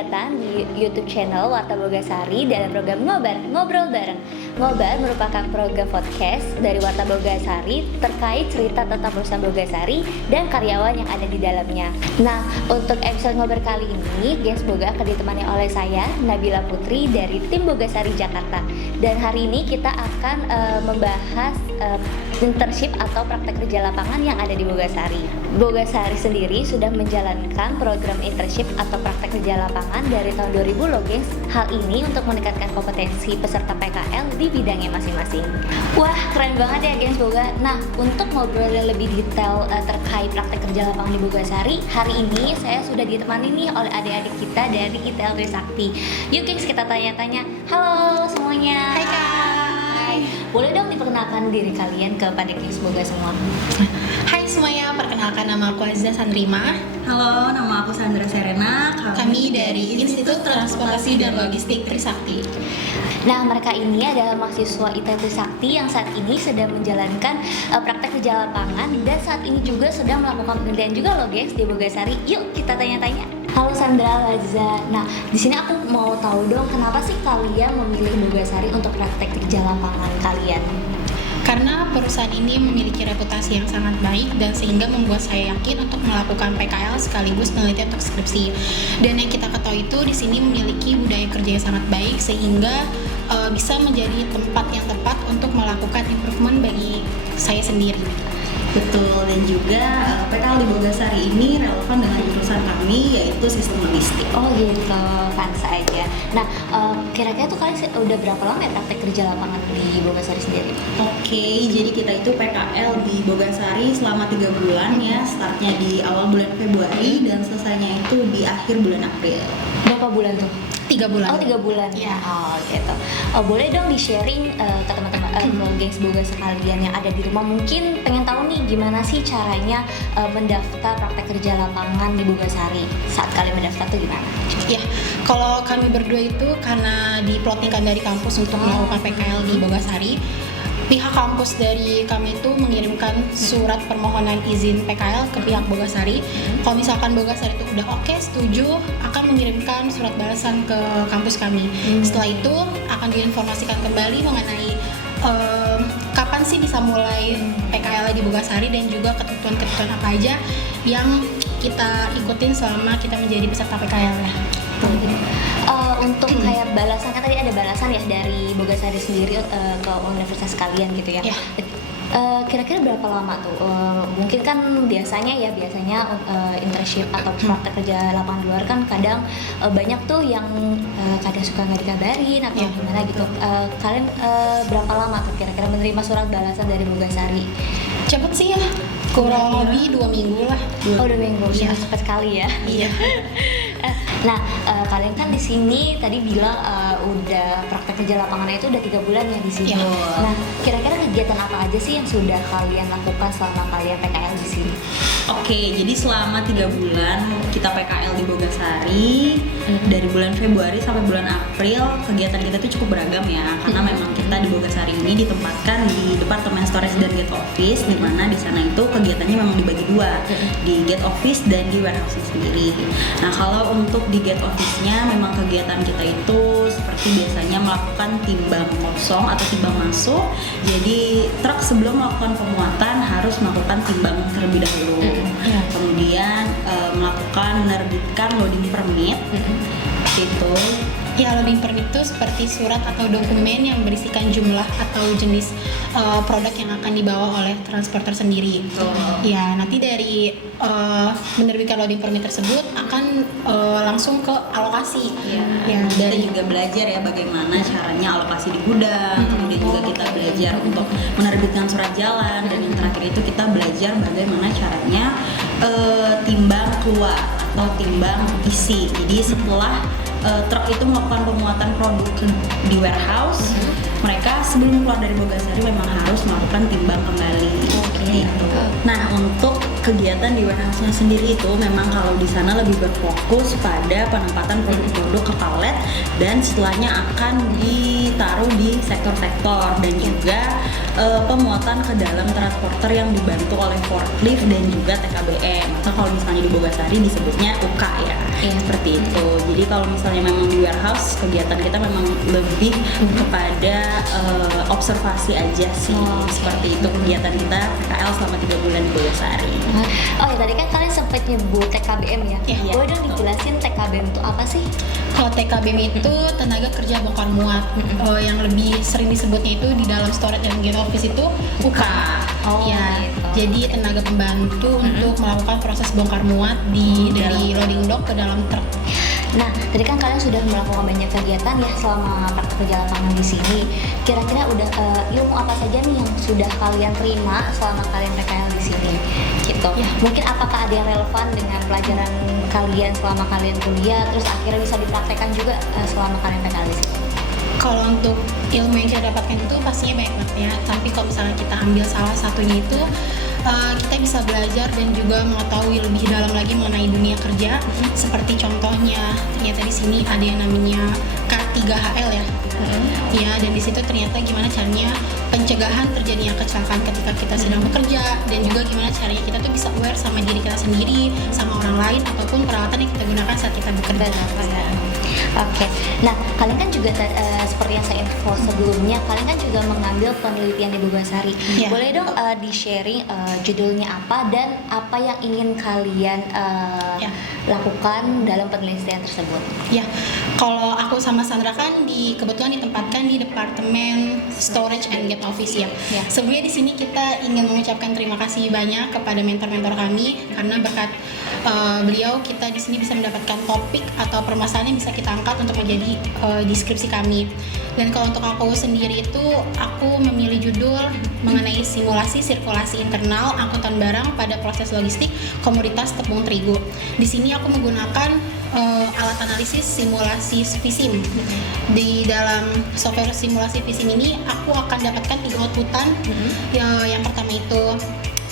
datang di YouTube channel Warta Bogasari dalam program Ngobar, Ngobrol Bareng. Ngobar merupakan program podcast dari Warta Bogasari terkait cerita tentang perusahaan Bogasari dan karyawan yang ada di dalamnya. Nah, untuk episode Ngobar kali ini, Gengs Boga akan ditemani oleh saya, Nabila Putri dari tim Bogasari Jakarta. Dan hari ini kita akan membahas internship atau praktek kerja lapangan yang ada di Bogasari. Bogasari sendiri sudah menjalankan program internship atau praktek kerja lapangan dari tahun 2000 loh gengs. Hal ini untuk meningkatkan kompetensi peserta PKL di bidangnya masing-masing. Wah, keren banget ya gengs Boga. Nah, untuk ngobrol yang lebih detail terkait praktek kerja lapangan di Bogasari, hari ini saya sudah ditemani nih oleh adik-adik kita dari ITL Trisakti. Yuk gengs, kita tanya-tanya. Halo semuanya. Hai Kak. Boleh dong diperkenalkan diri kalian kepada gengs Boga semua. Hai semuanya, perkenalkan nama aku Aziza Sandrima. Halo, nama aku Sandra Serena. Kami dari Institut Transportasi dan Logistik Trisakti. Nah, mereka ini adalah mahasiswa ITL Trisakti yang saat ini sedang menjalankan praktek kerja lapangan dan saat ini juga sedang melakukan penelitian juga loh guys di Bogasari. Yuk kita tanya-tanya. Halo Sandra, Laza. Nah, di sini aku mau tahu dong kenapa sih kalian memilih Bogasari untuk praktek kerja lapangan kalian? Karena perusahaan ini memiliki reputasi yang sangat baik dan sehingga membuat saya yakin untuk melakukan PKL sekaligus penelitian untuk skripsi. Dan yang kita ketahui itu di sini memiliki budaya kerja yang sangat baik sehingga bisa menjadi tempat yang tepat untuk melakukan improvement bagi saya sendiri. Betul, dan juga PKL di Bogasari ini relevan dengan jurusan kami yaitu sistem logistik. Oh gitu, pantas aja. Nah, kira-kira tuh kalian udah berapa lama ya praktek kerja lapangan di Bogasari sendiri? Oke, jadi kita itu PKL di Bogasari selama 3 bulan ya. Startnya di awal bulan Februari dan selesainya itu di akhir bulan April. Berapa bulan tuh? 3 bulan. Oh, 3 bulan. Iya. Oh, gitu. Oh, boleh dong di-sharing ke teman-teman ke gengs Boga sekalian yang ada di rumah, mungkin pengen tahu nih gimana sih caranya mendaftar praktek kerja lapangan di Bogasari. Saat kalian mendaftar tuh gimana? Ya, kalau kami berdua itu karena diplottingkan dari kampus untuk melakukan PKL di Bogasari, pihak kampus dari kami itu mengirimkan surat permohonan izin PKL ke pihak Bogasari. Kalau misalkan Bogasari itu udah oke, setuju, akan mengirimkan surat balasan ke kampus kami. Setelah itu akan diinformasikan kembali mengenai kapan sih bisa mulai PKL di Bogasari dan juga ketentuan-ketentuan apa aja yang kita ikutin selama kita menjadi peserta PKL ya. Untuk kayak balasan, kan tadi ada balasan ya dari Bogasari sendiri ke universitas kalian gitu ya. Ya. Kira-kira berapa lama tuh? Mungkin kan biasanya internship atau praktek kerja lapangan luar kan kadang banyak tuh yang kadang suka nggak dikabarin atau gimana gitu. Kalian berapa lama tuh kira-kira menerima surat balasan dari Bogasari? Cepet sih ya, kurang lebih 2 minggu lah. Oh, 2 minggu, Iya. cepat sekali ya. Iya. Nah, kalian kan di sini tadi bilang udah praktek kerja lapangannya itu udah 3 bulan ya di sini. Iya. Nah, kira-kira kegiatan apa aja sih yang sudah kalian lakukan selama kalian PKL di sini? Oke, jadi selama 3 bulan kita PKL di Bogasari, dari bulan Februari sampai bulan April, kegiatan kita tuh cukup beragam ya. Karena memang kita di Bogasari ini ditempatkan di Departemen Storage dan Gate Office, di mana di sana itu kegiatannya memang dibagi 2, di Gate Office dan di warehouse sendiri. Nah, kalau untuk di Gate Office-nya memang kegiatan kita itu seperti biasanya melakukan timbang kosong atau timbang masuk. Jadi truk sebelum melakukan pemuatan harus melakukan timbang terlebih dahulu. Kemudian melakukan menerbitkan loading permit gitu. Ya, loading permit itu seperti surat atau dokumen yang berisikan jumlah atau jenis produk yang akan dibawa oleh transporter sendiri. Ya, nanti dari menerbitkan loading permit tersebut akan langsung ke alokasi. Ya, kita juga belajar ya bagaimana caranya alokasi di gudang. Kemudian juga kita belajar untuk menerbitkan surat jalan, dan yang terakhir itu kita belajar bagaimana caranya timbang keluar atau timbang isi. Jadi setelah truk itu melakukan pemuatan produk di warehouse, mereka sebelum keluar dari Bogasari memang harus melakukan timbang kembali. Gitu. Nah, untuk kegiatan di warehouse-nya sendiri itu memang kalau di sana lebih berfokus pada penempatan produk-produk ke palet dan setelahnya akan ditaruh di sektor-sektor, dan juga pemuatan ke dalam transporter yang dibantu oleh forklift dan juga TKBM, atau kalau misalnya di Bogasari disebutnya UK ya. Seperti itu. Jadi kalau misalnya memang di warehouse, kegiatan kita memang lebih kepada observasi aja sih. Seperti itu kegiatan kita PKL selama 3 bulan di Bogasari. Oh ya, tadi kan kalian sempat nyebut TKBM ya? Iya. Boleh dong dijelasin TKBM itu apa sih? Kalau TKBM itu tenaga kerja bongkar muat. Yang lebih sering disebutnya itu di dalam storage dan gate office itu UK. Oh, Ya, gitu. jadi tenaga pembantu untuk melakukan proses bongkar muat dari loading dock ke dalam truk. Nah, tadi kan kalian sudah melakukan banyak kegiatan ya selama praktek kerja lapangan di sini. Kira-kira udah ilmu apa saja nih yang sudah kalian terima selama kalian PKL di sini? Gitu. Ya. Mungkin apakah ada yang relevan dengan pelajaran kalian selama kalian kuliah, terus akhirnya bisa dipraktekkan juga selama kalian PKL di sini? Kalau untuk ilmu yang kita dapatkan itu pastinya banyak banget ya. Tapi kalau misalnya kita ambil salah satunya itu, kita bisa belajar dan juga mengetahui lebih dalam lagi mengenai dunia kerja. Seperti contohnya, ternyata di sini ada yang namanya K3HL ya. Ya, dan di situ ternyata gimana caranya pencegahan terjadinya kecelakaan ketika kita sedang bekerja, dan juga gimana caranya kita tuh bisa aware sama diri kita sendiri, sama orang lain, ataupun peralatan yang kita gunakan saat kita bekerja. Oke, nah kalian kan juga seperti yang saya info sebelumnya, kalian kan juga mengambil penelitian di Bogasari. Iya. Boleh dong di-sharing judulnya apa dan apa yang ingin kalian Ya. lakukan dalam penelitian tersebut? Ya, kalau aku sama Sandra kan kebetulan ditempatkan di Departemen Storage and Gate Office ya. Ya. Sebenarnya di sini kita ingin mengucapkan terima kasih banyak kepada mentor-mentor kami, karena berkat beliau kita di sini bisa mendapatkan topik atau permasalahan yang bisa kita angkat untuk menjadi deskripsi kami. Dan kalau untuk aku sendiri itu, aku memilih judul mengenai simulasi sirkulasi internal angkutan barang pada proses logistik komoditas tepung terigu. Di sini aku menggunakan alat analisis simulasi VISIM. Di dalam software simulasi VISIM ini, aku akan dapatkan 3 outputan. Yang pertama itu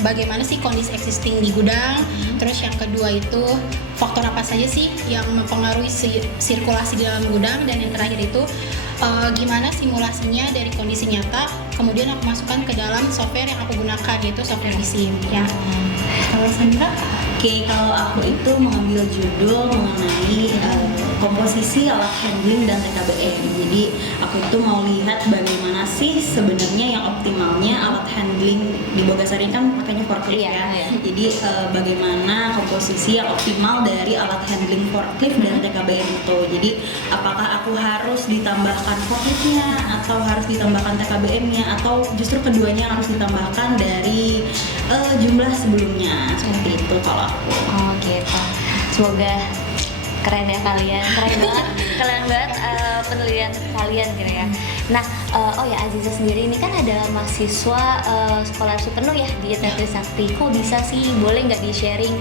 bagaimana sih kondisi existing di gudang, terus yang kedua itu faktor apa saja sih yang mempengaruhi sirkulasi di dalam gudang, dan yang terakhir itu gimana simulasinya dari kondisi nyata, kemudian aku masukkan ke dalam software yang aku gunakan, yaitu software VISIM ya. Kalau Sandra? Oke, kalau aku itu mengambil judul mengenai komposisi alat handling dan TKBM. Jadi aku itu mau lihat bagaimana sih sebenarnya yang optimalnya alat handling di Bogasari kan pakainya forklift Iya, ya. iya. Jadi bagaimana komposisi yang optimal dari alat handling forklift dan TKBM itu. Jadi apakah aku harus ditambahkan forkliftnya atau harus ditambahkan TKBM-nya, atau justru keduanya harus ditambahkan dari jumlah sebelumnya, seperti itu kalau aku. Oh gitu. Semoga keren ya kalian, keren banget penelitian kalian gitu ya. Nah, oh ya Aziza sendiri ini kan adalah mahasiswa scholarship penuh ya di Trisakti. Kok bisa sih, boleh nggak di-sharing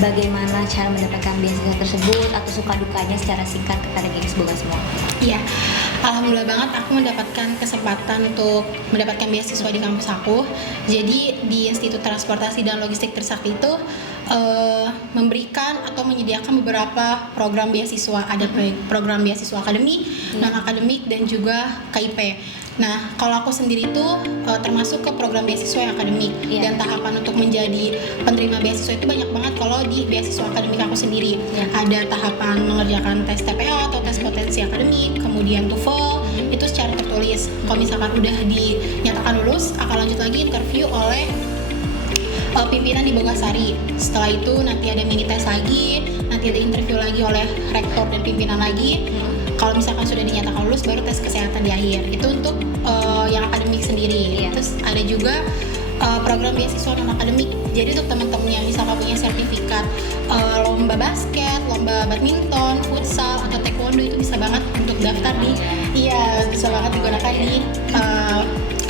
bagaimana cara mendapatkan beasiswa tersebut atau suka dukanya secara singkat kepada gengs Boga semua? Iya, alhamdulillah banget aku mendapatkan kesempatan untuk mendapatkan beasiswa di kampus aku. Jadi di Institut Transportasi dan Logistik Trisakti itu memberikan atau menyediakan beberapa program beasiswa. Ada program beasiswa akademik, non akademik, dan juga KIP. Nah, kalau aku sendiri itu termasuk ke program beasiswa yang akademik. Dan tahapan untuk menjadi penerima beasiswa itu banyak banget. Kalau di beasiswa akademik aku sendiri ada tahapan mengerjakan tes TPA atau tes potensi akademik, kemudian TOEFL, itu secara tertulis. Kalau misalkan udah dinyatakan lulus, akan lanjut lagi interview oleh pimpinan di Bogasari. Setelah itu nanti ada mini tes lagi, nanti ada interview lagi oleh rektor dan pimpinan lagi. Kalau misalkan sudah dinyatakan lulus, baru tes kesehatan di akhir. Itu untuk yang akademik sendiri. Terus ada juga program beasiswa non akademik. Jadi untuk teman-teman yang misalkan punya sertifikat lomba basket, lomba badminton, futsal, atau taekwondo, itu bisa banget untuk daftar di bisa banget digunakan di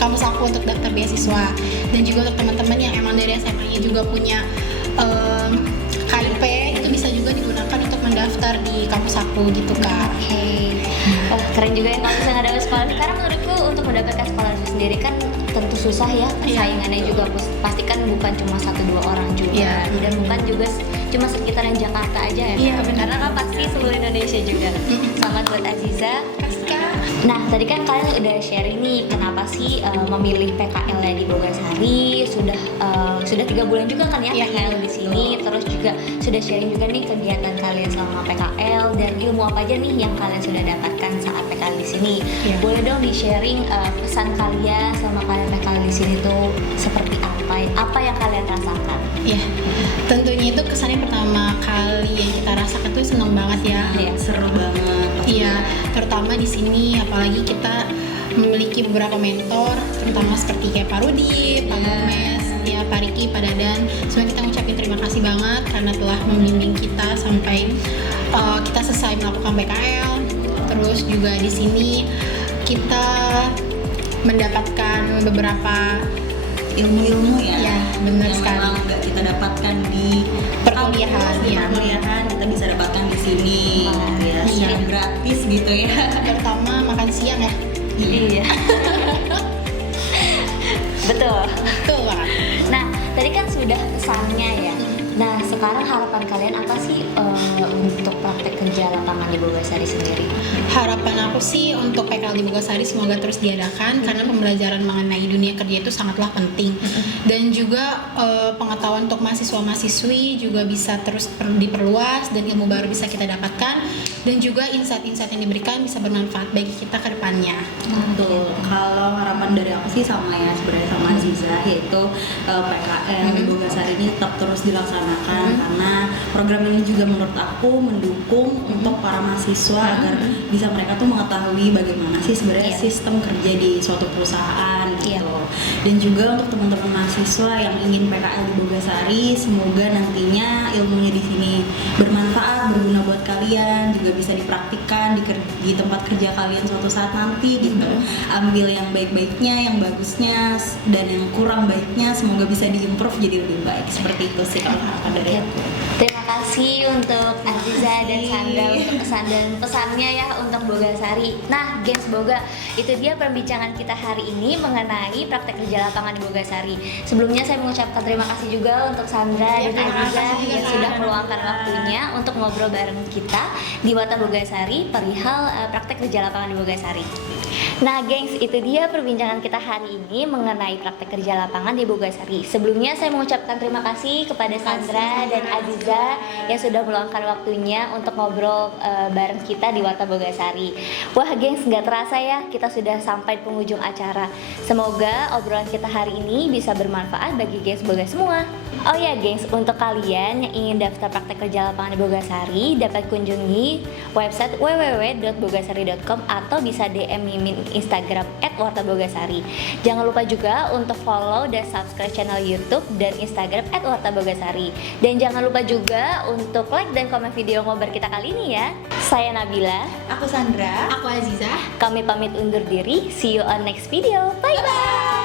kampus aku untuk daftar beasiswa. Dan juga untuk teman-teman yang emang dari SMA-nya juga punya KIP, itu bisa juga digunakan untuk mendaftar di kampus aku gitu Kak. Wah, keren juga ya kalau bisa nggak dapat scholarship. Karena menurutku untuk mendapatkan scholarship sendiri kan tentu susah ya, saingannya juga pasti kan bukan cuma 1-2 orang juga, dan bukan juga cuma sekitaran Jakarta aja ya. Iya, benar. Karena kan pasti seluruh Indonesia juga. Selamat buat Aziza. Nah, tadi kan kalian udah sharing nih kenapa sih memilih PKL di Bogasari. Sudah 3 bulan juga kan ya Iya, PKL di sini. Terus juga sudah sharing juga nih kegiatan kalian selama PKL dan ilmu apa aja nih yang kalian sudah dapatkan saat PKL di sini. Iya. Boleh dong di-sharing pesan kalian selama kalian PKL di sini tuh seperti apa yang kalian rasakan? Ya, tentunya itu kesannya pertama kali yang kita rasakan tuh seneng banget ya. Iya. Seru banget. Iya, terutama di sini apalagi kita memiliki beberapa mentor, terutama seperti kayak Pak Rudi, Pak Gomez, ya Pak Riki, Pak Dadan. Semoga kita ngucapin terima kasih banget karena telah membimbing kita sampai kita selesai melakukan PKL. Terus juga di sini kita mendapatkan beberapa Ilmu-ilmu ya, Ya, benar yang sekali. memang nggak kita dapatkan di Perkuliahan, kampus, di ya. perkuliahan kita bisa dapatkan di sini gitu ya, iya. secara gratis gitu ya. terutama makan siang ya. Iya. Betul. Betul banget. Nah, tadi kan sudah pesannya ya. Nah, sekarang harapan kalian apa sih untuk praktek kerja lapangan di Bogasari sendiri? Harapan aku sih untuk PKL di Bogasari semoga terus diadakan karena pembelajaran mengenai dunia kerja itu sangatlah penting. Dan juga pengetahuan untuk mahasiswa-mahasiswi juga bisa terus diperluas dan ilmu baru bisa kita dapatkan dan juga insight-insight yang diberikan bisa bermanfaat bagi kita ke depannya. Betul. Kalau harapan dari aku sih sama ya sebenarnya sama Aziza, yaitu PKL di Bogasari ini tetap terus dilaksanakan karena program ini juga menurut aku mendukung untuk para mahasiswa agar bisa mereka tuh mengetahui bagaimana sih sebenarnya Iya. sistem kerja di suatu perusahaan gitu. Iya. Dan juga untuk teman-teman mahasiswa yang ingin PKL di Bogasari, semoga nantinya ilmunya di sini bermanfaat, berguna buat kalian, juga bisa dipraktikkan di tempat kerja kalian suatu saat nanti gitu. Ambil yang baik-baiknya, yang bagusnya, dan yang kurang baiknya semoga bisa diimprove jadi lebih baik. Seperti itu sih kalau harapan dari aku. Terima kasih untuk Aziza dan Sandra untuk pesan dan pesannya ya untuk Bogasari. Nah, gengs Boga, itu dia perbincangan kita hari ini mengenai praktek kerja lapangan di Bogasari. Sebelumnya saya mengucapkan terima kasih juga untuk Sandra Ya, dan terima Aziza kasih juga, yang sudah Kak. meluangkan waktunya untuk ngobrol bareng kita di Wata Bogasari perihal praktek kerja lapangan di Bogasari. Nah, gengs, itu dia perbincangan kita hari ini mengenai praktek kerja lapangan di Bogasari. Sebelumnya saya mengucapkan terima kasih kepada Sandra dan Aziza yang sudah meluangkan waktunya untuk ngobrol bareng kita di Warta Bogasari. Wah, gengs, nggak terasa ya kita sudah sampai penghujung acara. Semoga obrolan kita hari ini bisa bermanfaat bagi gengs Boga semua. Oh ya, gengs, untuk kalian yang ingin daftar praktek kerja lapangan di Bogasari dapat kunjungi website www.bogasari.com atau bisa DM Mimin Instagram @wartabogasari. Jangan lupa juga untuk follow dan subscribe channel YouTube dan Instagram @wartabogasari. Dan jangan lupa juga untuk like dan komen video ngobrol kita kali ini ya. Saya Nabila, Aku Sandra. Aku Aziza. kami pamit undur diri. See you on next video. Bye bye.